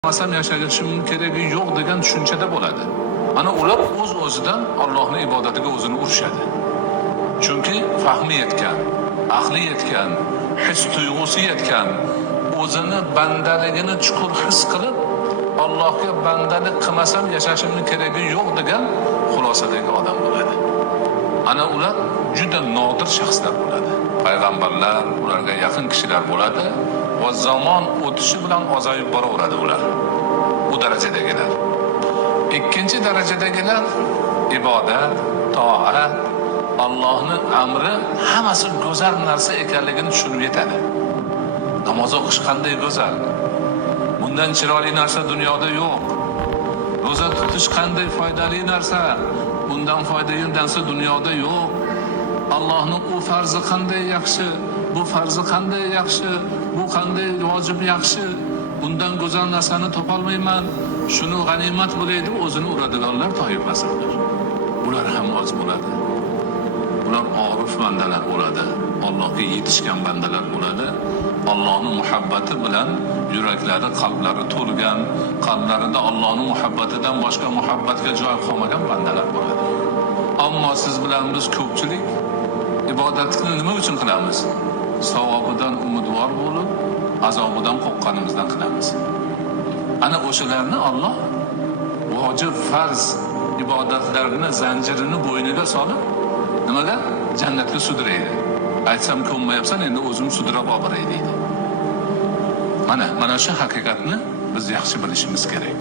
qilmasam yashashim keragi yo'q degan tushunchada bo'ladi. Ana ular o'z-o'zidan Allohning ibodatiga o'zini urishadi. Chunki fahmi yetgan, aqli yetgan, his tuyg'usi yetgan, o'zini bandaligini chuqur his qilib, Allohga bandalik qilmasam yashashimning keragi yo'q degan xulosadagi odam bo'ladi. Ana ular juda nodir shaxslar bo'ladi. Payg'ambarlar, ularga yaqin kishilar bo'ladi va zamon o'tishi bilan ozayib boraveradi ular. Bu darajadagilar. Ikkinchi darajadagilar ibodat, toat, Allohning amri hammasi go'zal narsa ekanligini tushunib yetadi. Namoz o'qish qanday go'zal. Bundan chiroyli narsa dunyoda yo'q. Ro'za tutish qanday foydali narsa. Bundan foydali narsa dunyoda yo'q. Allohning u farzi qanday yaxshi, bu farzi qanday yaxshi, bu qanday vojib yaxshi. Bundan go'zal narsani topolmayman. Shuni g'animat bo'laydi, o'zini uradiganlar toifasiddir. Bular ham oz bo'ladi. Bular orif bandalar bo'ladi. Allohga yetishgan bandalar bo'ladi. Allohning muhabbati bilan yuraklari, qalblari to'lgan, qalblarida Allohning muhabbatidan boshqa muhabbatga joy qolmagan bandalar bo'ladi. Ammo siz bilan biz ko'pchilik ibodatni nima uchun qilamiz? Savobidan umidvor bo'lib, azobidan qo'rqqanimizdan qilamiz. Ana o'shalarni Alloh vojib, farz ibodatlarni zanjirini bo'yniga solib, nimaga? Jannatga sudraydi. Aytsam ko'nmayapsan, endi o'zim sudrab olib boray deydi. Mana shu haqiqatni biz yaxshi bilishimiz kerak.